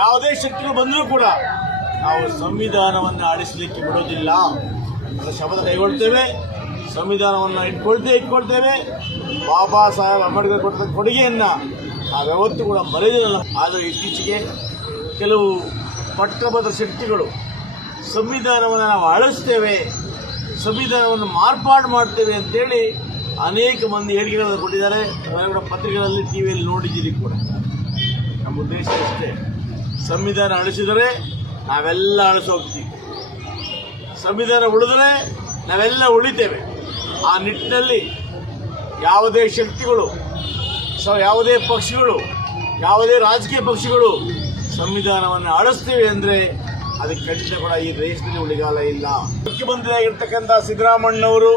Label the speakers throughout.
Speaker 1: ಯಾವುದೇ ಶಕ್ತಿಗಳು ಬಂದರೂ ಕೂಡ ನಾವು ಸಂವಿಧಾನವನ್ನು ಆಡಿಸಲಿಕ್ಕೆ ಬಿಡೋದಿಲ್ಲ ಶಪಥ ಕೈಗೊಳ್ತೇವೆ. ಸಂವಿಧಾನವನ್ನು ಇಟ್ಕೊಳ್ತೇ ಇಟ್ಕೊಳ್ತೇವೆ. ಬಾಬಾ ಸಾಹೇಬ್ ಅಂಬೇಡ್ಕರ್ ಕೊಟ್ಟ ಕೊಡುಗೆಯನ್ನು ನಾವ್ಯಾವತ್ತೂ ಕೂಡ ಮರೆಯಲಿಲ್ಲ ಆದರೆ ಇತ್ತೀಚೆಗೆ ಕೆಲವು ಪಟ್ಟಭದ್ರ ಶಕ್ತಿಗಳು ಸಂವಿಧಾನವನ್ನು ನಾವು ಆಳಿಸ್ತೇವೆ, ಸಂವಿಧಾನವನ್ನು ಮಾರ್ಪಾಡು ಮಾಡ್ತೇವೆ ಅಂತೇಳಿ ಅನೇಕ ಮಂದಿ ಹೇಳಿಕೆಗಳನ್ನು ಕೊಟ್ಟಿದ್ದಾರೆ. ಕೂಡ ಪತ್ರಿಕೆಗಳಲ್ಲಿ ಟಿ ವಿಯಲ್ಲಿ ನೋಡಿದ್ದೀರಿ ಕೂಡ. ನಮ್ಮ ಉದ್ದೇಶ ಅಷ್ಟೇ ಸಂವಿಧಾನ ಅಳಿಸಿದರೆ ನಾವೆಲ್ಲ ಅಳಿಸೋಗ್ತೀವಿ. ಸಂವಿಧಾನ ಉಳಿದರೆ ನಾವೆಲ್ಲ ಉಳಿತೇವೆ. ಆ ನಿಟ್ಟಿನಲ್ಲಿ ಯಾವುದೇ ಶಕ್ತಿಗಳು, ಸೊ ಯಾವುದೇ ಪಕ್ಷಗಳು, ಯಾವುದೇ ರಾಜಕೀಯ ಪಕ್ಷಗಳು ಸಂವಿಧಾನವನ್ನು ಅಳಿಸ್ತೀವಿ ಅಂದರೆ ಅದಕ್ಕೆ ಖಂಡಿತ ಕೂಡ ಈ ದೇಶದಲ್ಲಿ ಉಳಿಗಾಲ ಇಲ್ಲ. ಮುಖ್ಯಮಂತ್ರಿಯಾಗಿರ್ತಕ್ಕಂಥ ಸಿದ್ದರಾಮಣ್ಣವರು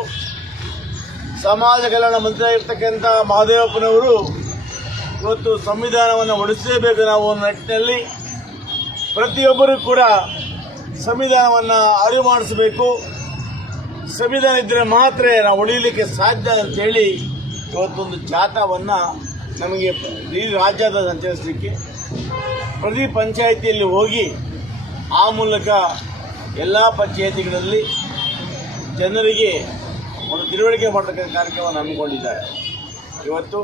Speaker 1: ಸಮಾಜ ಕಲ್ಯಾಣ ಮಂತ್ರಿಯಾಗಿರ್ತಕ್ಕಂಥ ಮಹದೇವಪ್ಪನವರು ಇವತ್ತು ಸಂವಿಧಾನವನ್ನು ಉಳಿಸಲೇಬೇಕು ನಾವು ನಿಟ್ಟಿನಲ್ಲಿ ಪ್ರತಿಯೊಬ್ಬರೂ ಕೂಡ ಸಂವಿಧಾನವನ್ನು ಅರಿವು ಮಾಡಿಸಬೇಕು. ಸಂವಿಧಾನ ಇದ್ದರೆ ಮಾತ್ರ ನಾವು ಉಳಿಯಲಿಕ್ಕೆ ಸಾಧ್ಯ ಅಂತೇಳಿ ಇವತ್ತೊಂದು ಜಾಥಾವನ್ನು ನಮಗೆ ಇಡೀ ರಾಜ್ಯದ ಸಂಚರಿಸಲಿಕ್ಕೆ ಪ್ರತಿ ಪಂಚಾಯಿತಿಯಲ್ಲಿ ಹೋಗಿ ಆ ಮೂಲಕ ಎಲ್ಲ ಪಂಚಾಯಿತಿಗಳಲ್ಲಿ ಜನರಿಗೆ ಒಂದು ತಿಳುವಳಿಕೆ ಮಾಡತಕ್ಕಂಥ ಕಾರ್ಯಕ್ರಮವನ್ನು ಹಮ್ಮಿಕೊಂಡಿದ್ದಾರೆ. ಇವತ್ತು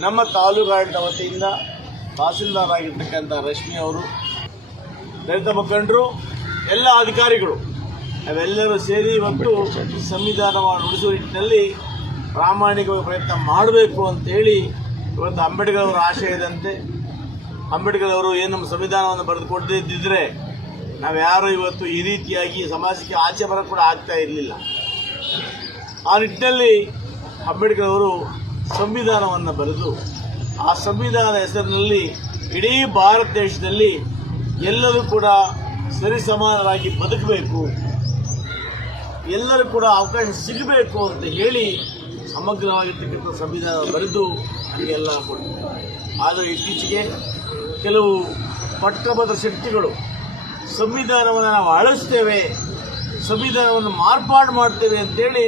Speaker 1: ನಮ್ಮ ತಾಲೂಕಾಡಳಿತ ವತಿಯಿಂದ ತಹಸೀಲ್ದಾರ್ ಆಗಿರ್ತಕ್ಕಂಥ ರಶ್ಮಿ ಅವರು, ದಲಿತ ಮುಖಂಡರು, ಎಲ್ಲ ಅಧಿಕಾರಿಗಳು, ನಾವೆಲ್ಲರೂ ಸೇರಿ ಇವತ್ತು ಸಂವಿಧಾನವನ್ನು ಉಳಿಸುವ ನಿಟ್ಟಿನಲ್ಲಿ ಪ್ರಾಮಾಣಿಕವಾಗಿ ಪ್ರಯತ್ನ ಮಾಡಬೇಕು ಅಂತೇಳಿ ಇವತ್ತು ಅಂಬೇಡ್ಕರ್ ಅವರ ಆಶಯದಂತೆ ಅಂಬೇಡ್ಕರ್ ಅವರು ಏನು ನಮ್ಮ ಸಂವಿಧಾನವನ್ನು ಬರೆದು ಕೊಡದೇ ನಾವು ನಾವ್ಯಾರು ಇವತ್ತು ಈ ರೀತಿಯಾಗಿ ಸಮಾಜಕ್ಕೆ ಆಚೆ ಬರೋಕ್ಕೆ ಕೂಡ ಆಗ್ತಾ ಇರಲಿಲ್ಲ. ಆ ನಿಟ್ಟಿನಲ್ಲಿ ಅಂಬೇಡ್ಕರ್ ಅವರು ಸಂವಿಧಾನವನ್ನು ಬರೆದು ಆ ಸಂವಿಧಾನದ ಹೆಸರಿನಲ್ಲಿ ಇಡೀ ಭಾರತ ದೇಶದಲ್ಲಿ ಎಲ್ಲರೂ ಕೂಡ ಸರಿಸಮಾನರಾಗಿ ಬದುಕಬೇಕು. ಎಲ್ಲರೂ ಕೂಡ ಅವಕಾಶ ಸಿಗಬೇಕು ಅಂತ ಹೇಳಿ ಸಮಗ್ರವಾಗಿರ್ತಕ್ಕಂಥ ಸಂವಿಧಾನ ಬರೆದು ನಮಗೆಲ್ಲ ಕೊಟ್ಟಿದೆ ಆದರೆ ಇತ್ತೀಚೆಗೆ ಕೆಲವು ಪಟ್ಟಭದ್ರ ಶಕ್ತಿಗಳು ಸಂವಿಧಾನವನ್ನು ನಾವು ಅಳಿಸ್ತೇವೆ, ಸಂವಿಧಾನವನ್ನು ಮಾರ್ಪಾಡು ಮಾಡ್ತೇವೆ ಅಂತೇಳಿ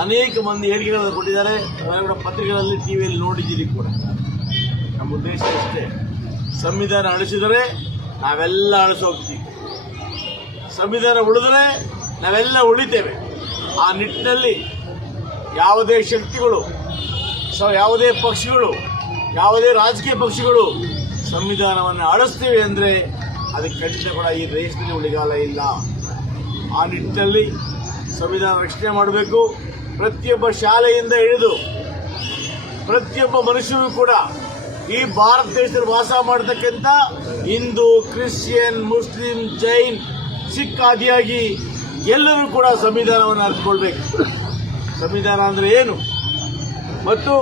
Speaker 1: ಅನೇಕ ಮಂದಿ ಹೇಳಿಕೆಗಳನ್ನು ಕೊಟ್ಟಿದ್ದಾರೆ. ಅವರ ಪತ್ರಿಕೆಗಳಲ್ಲಿ ಟಿ ವಿಯಲ್ಲಿ ನೋಡಿದ್ದೀರಿ ಕೂಡ. ನಮ್ಮ ಉದ್ದೇಶ ಅಷ್ಟೇ ಸಂವಿಧಾನ ಅಳಿಸಿದರೆ ನಾವೆಲ್ಲ ಅಳಿಸೋಗ್ತೀವಿ ಸಂವಿಧಾನ ಉಳಿದರೆ ನಾವೆಲ್ಲ ಉಳಿತೇವೆ. ಆ ನಿಟ್ಟಿನಲ್ಲಿ ಯಾವುದೇ ಶಕ್ತಿಗಳು, ಸೊ ಯಾವುದೇ ಪಕ್ಷಗಳು, ಯಾವುದೇ ರಾಜಕೀಯ ಪಕ್ಷಗಳು ಸಂವಿಧಾನವನ್ನು ಅಳಿಸ್ತೀವಿ ಅಂದರೆ ಅದಕ್ಕೆ ಖಂಡಿತ ಕೂಡ ಈ ದೇಶದಲ್ಲಿ ಉಳಿಗಾಲ ಇಲ್ಲ. ಆ ನಿಟ್ಟಿನಲ್ಲಿ ಸಂವಿಧಾನ ರಕ್ಷಣೆ ಮಾಡಬೇಕು. ಪ್ರತಿಯೊಬ್ಬ ಶಾಲೆಯಿಂದ ಹಿಡಿದು ಪ್ರತಿಯೊಬ್ಬ ಮನುಷ್ಯರು ಕೂಡ ಈ ಭಾರತ ದೇಶದಲ್ಲಿ ವಾಸ ಮಾಡತಕ್ಕಂಥ ಹಿಂದೂ, ಕ್ರಿಶ್ಚಿಯನ್, ಮುಸ್ಲಿಂ, ಜೈನ್, ಸಿಖ್ ಆದಿಯಾಗಿ ಎಲ್ಲರೂ ಕೂಡ ಸಂವಿಧಾನವನ್ನು ಅರ್ಥಕೊಳ್ಬೇಕು ಸಂವಿಧಾನ ಅಂದರೆ ಏನು? ಮತ್ತು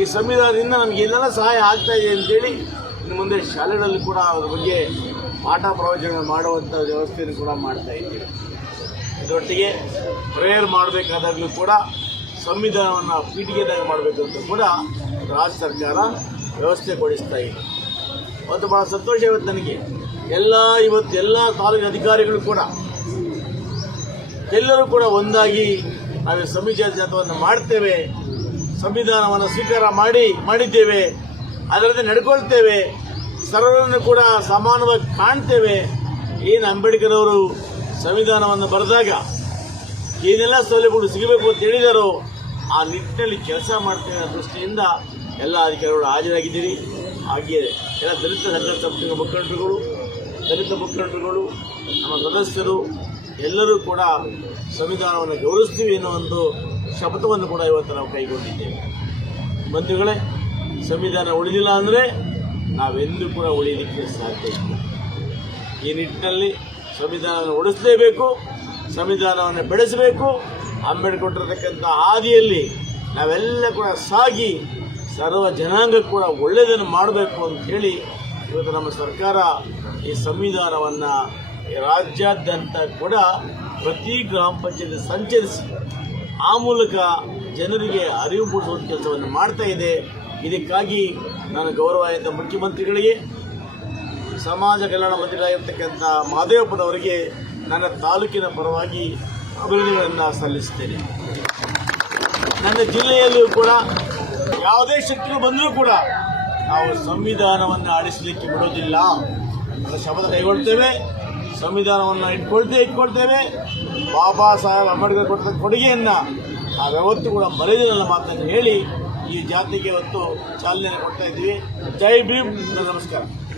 Speaker 1: ಈ ಸಂವಿಧಾನದಿಂದ ನಮಗೆ ಎಲ್ಲೆಲ್ಲ ಸಹಾಯ ಆಗ್ತಾ ಇದೆ ಅಂತೇಳಿ ಇನ್ನು ಮುಂದೆ ಶಾಲೆಗಳಲ್ಲಿ ಕೂಡ ಅದ್ರ ಬಗ್ಗೆ ಪಾಠ ಪ್ರವಚನ ಮಾಡುವಂಥ ವ್ಯವಸ್ಥೆಯನ್ನು ಕೂಡ ಮಾಡ್ತಾ ಇದ್ದೀವಿ. ಇದರೊಟ್ಟಿಗೆ ಪ್ರೇಯರ್ ಮಾಡಬೇಕಾದಾಗಲೂ ಕೂಡ ಸಂವಿಧಾನವನ್ನು ಪೀಠಿಗೆದಾಗ ಅಂತ ಕೂಡ ರಾಜ್ಯ ಸರ್ಕಾರ ವ್ಯವಸ್ಥೆ ಕೊಡಿಸ್ತಾ ಇದೆ. ಮತ್ತು ಭಾಳ ಸಂತೋಷ ಇವತ್ತು ನನಗೆ. ಎಲ್ಲ ಇವತ್ತು ಎಲ್ಲ ತಾಲೂಕಿನ ಅಧಿಕಾರಿಗಳು ಕೂಡ, ಎಲ್ಲರೂ ಕೂಡ ಒಂದಾಗಿ ನಾವು ಸಂವಿಧಾನ ಜಾತವನ್ನು ಮಾಡ್ತೇವೆ, ಸಂವಿಧಾನವನ್ನು ಸ್ವೀಕಾರ ಮಾಡಿ, ಮಾಡಿದ್ದೇವೆ ಅದರಂತೆ ನಡ್ಕೊಳ್ತೇವೆ, ಸರ್ವರನ್ನು ಕೂಡ ಸಮಾನವಾಗಿ ಕಾಣ್ತೇವೆ. ಏನು ಅಂಬೇಡ್ಕರ್ ಅವರು ಸಂವಿಧಾನವನ್ನು ಬರೆದಾಗ ಏನೆಲ್ಲ ಸೌಲಭ್ಯಗಳು ಸಿಗಬೇಕು ಅಂತ ಹೇಳಿದಾರೋ ಆ ನಿಟ್ಟಿನಲ್ಲಿ ಕೆಲಸ ಮಾಡ್ತೇನೆ ದೃಷ್ಟಿಯಿಂದ ಎಲ್ಲ ಅಧಿಕಾರಿಗಳು ಹಾಜರಾಗಿದ್ದೀರಿ. ಹಾಗೆಯೇ ಎಲ್ಲ ದಲಿತ ಸಂಘ ಸಂಸ್ಥೆಗಳ ಮುಖಂಡರುಗಳು, ದಲಿತ ಮುಖಂಡರುಗಳು, ನಮ್ಮ ಸದಸ್ಯರು, ಎಲ್ಲರೂ ಕೂಡ ಸಂವಿಧಾನವನ್ನು ಗೌರವಿಸ್ತೀವಿ ಅನ್ನೋ ಒಂದು ಶಪಥವನ್ನು ಕೂಡ ಇವತ್ತು ನಾವು ಕೈಗೊಂಡಿದ್ದೇವೆ. ಬಂಧುಗಳೇ, ಸಂವಿಧಾನ ಉಳಿದಿಲ್ಲ ಅಂದರೆ ನಾವೆಂದೂ ಕೂಡ ಉಳಿಯಲಿಕ್ಕೆ ಸಾಧ್ಯ ಇಲ್ಲ. ಈ ನಿಟ್ಟಿನಲ್ಲಿ ಸಂವಿಧಾನವನ್ನು ಉಳಿಸಲೇಬೇಕು, ಸಂವಿಧಾನವನ್ನು ಬೆಳೆಸಬೇಕು. ಅಂಬೇಡ್ಕರ್ ಹಾದಿಯಲ್ಲಿ ನಾವೆಲ್ಲ ಕೂಡ ಸಾಗಿ, ಸರ್ವ ಜನಾಂಗ ಕೂಡ ಒಳ್ಳೆಯದನ್ನು ಮಾಡಬೇಕು ಅಂತ ಹೇಳಿ ಇವತ್ತು ನಮ್ಮ ಸರ್ಕಾರ ಈ ಸಂವಿಧಾನವನ್ನು ರಾಜ್ಯಾದ್ಯಂತ ಕೂಡ ಪ್ರತಿ ಗ್ರಾಮ ಪಂಚಾಯತ್ ಸಂಚರಿಸಿ ಆ ಮೂಲಕ ಜನರಿಗೆ ಅರಿವು ಮೂಡಿಸುವ ಕೆಲಸವನ್ನು ಮಾಡ್ತಾ ಇದೆ. ಇದಕ್ಕಾಗಿ ನಾನು ಗೌರವಾಯಿತ ಮುಖ್ಯಮಂತ್ರಿಗಳಿಗೆ ಸಮಾಜ ಕಲ್ಯಾಣ ಮಂತ್ರಿಗಳಾಗಿರ್ತಕ್ಕಂಥ ಮಹದೇವಪ್ಪನವರಿಗೆ ನನ್ನ ತಾಲೂಕಿನ ಪರವಾಗಿ ಅಭಿನಂದನೆಗಳನ್ನು ಸಲ್ಲಿಸುತ್ತೇನೆ. ನನ್ನ ಜಿಲ್ಲೆಯಲ್ಲಿಯೂ ಕೂಡ, ಯಾವುದೇ ಶಕ್ತಿಗಳು ಬಂದರೂ ಕೂಡ ನಾವು ಸಂವಿಧಾನವನ್ನು ಆಡಿಸಲಿಕ್ಕೆ ಬಿಡೋದಿಲ್ಲ. ಶಪಥ ಕೈಗೊಳ್ತೇವೆ, ಸಂವಿಧಾನವನ್ನು ಇಟ್ಕೊಳ್ತೇ ಇಟ್ಕೊಳ್ತೇವೆ. ಬಾಬಾ ಸಾಹೇಬ್ ಅಂಬೇಡ್ಕರ್ ಕೊಟ್ಟ ಕೊಡುಗೆಯನ್ನು ನಾವ್ಯಾವತ್ತೂ ಕೂಡ ಮರೆಯದಿಲ್ಲ ಮಾತನ್ನು ಹೇಳಿ ಈ ಜಾತಿಗೆ ಇವತ್ತು ಚಾಲನೆ ಕೊಡ್ತಾ ಇದ್ದೀವಿ. ಜೈ ಭೀಮ್, ನಮಸ್ಕಾರ.